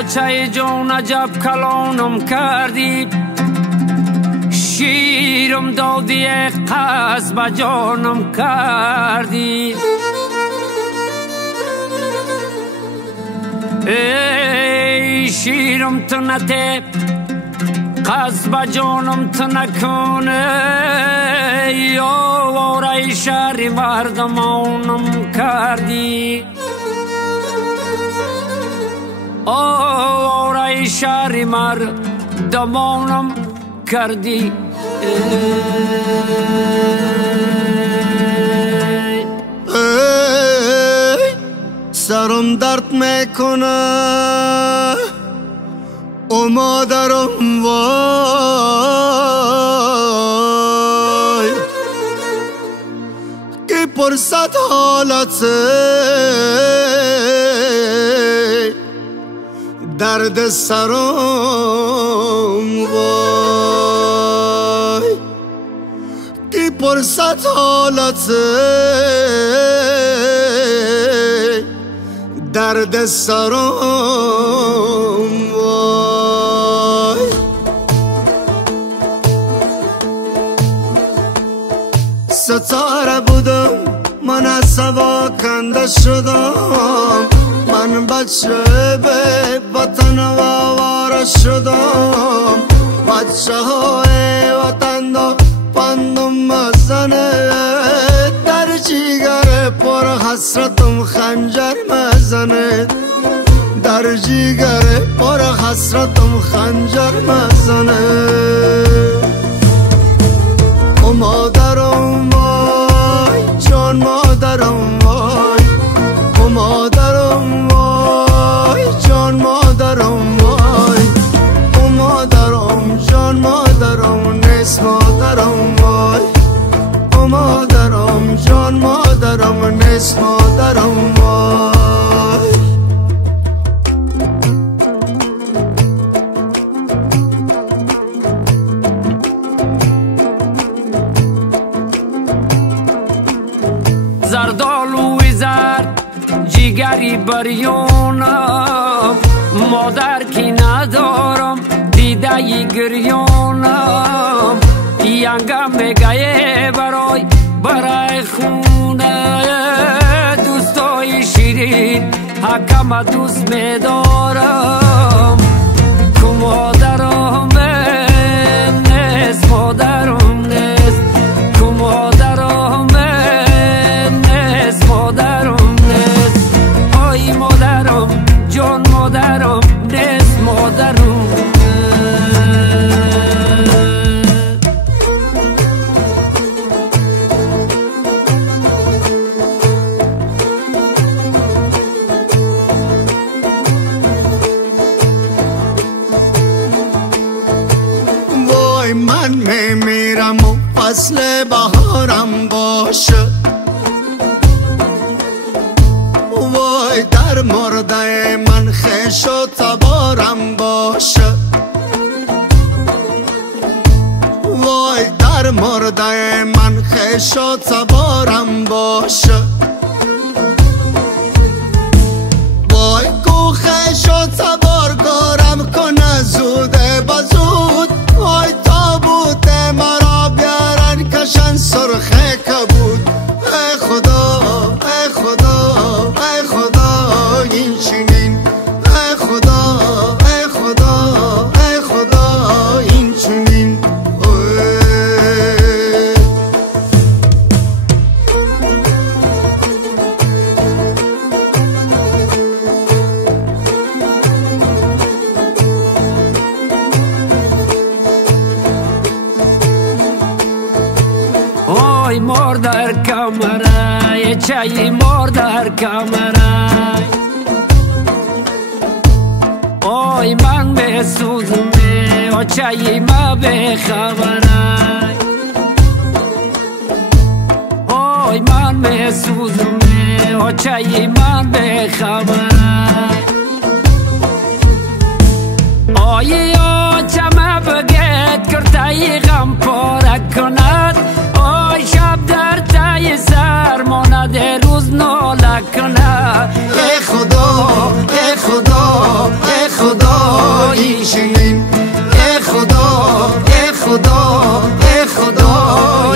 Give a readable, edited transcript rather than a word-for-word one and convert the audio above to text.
آچه جون عجب کلانم کردی شیرم دادی قصب جانم کردی ای شیرم تو نته قصب جانم تو نکنه یا وارای شهری مردمانم کردی وارای شهری مردمانم کردی سرم درد میکنه او مادرم وای که پرسد حالت درد سرم وای که پرسد حالت درد سرم وای ستاره بودم من از هوا کنده شدم من بچه به وطن و آواره شدم بچه های وطن دا پندم مزنه در جیگر پر حسرتم خنجر مزنه در جیگر پر حسرتم خنجر مزنه او مادرم وای جان مادرم وای او مادرم وای جان مادرم وای او مادرم جان مادرم نیست مادرم وای او مادرم جان مادرم نیست مادرم وای زردالوی زرد جیگری بریونم مادر کی ندارم دیده گریونم ینگم بگه برای خونه دوستای شیرین حکم دوست میدارم که مادرم نیست مادرم نیست که مادرم نیست مادرم نیست آی مادرم جان مادرم نیست مادرم من میمیرم و فصل بهارم باشه وای در مرده من خویش و تبارم باشه وای در مرده من خویش و تبارم باشه وای کو خویش و تبار گارم کنه زوده بزود وای تابوت مرا بیارن کشن سرخه کبود ای خدا ای خدا ای خدا این چنین ای خدا ای خدا ای خدا این چنین آی مار در کمره چای مار در کمره آی من بسوزم چای ما بخبره آی من بسوزم چای من بخبره آی چما بگید کرتای غم پاره کند آی شب در تای سر ماند روز ناله کند ای خدا ای خدا ای خدا پیشین. ای خدا ای خدا ای خدا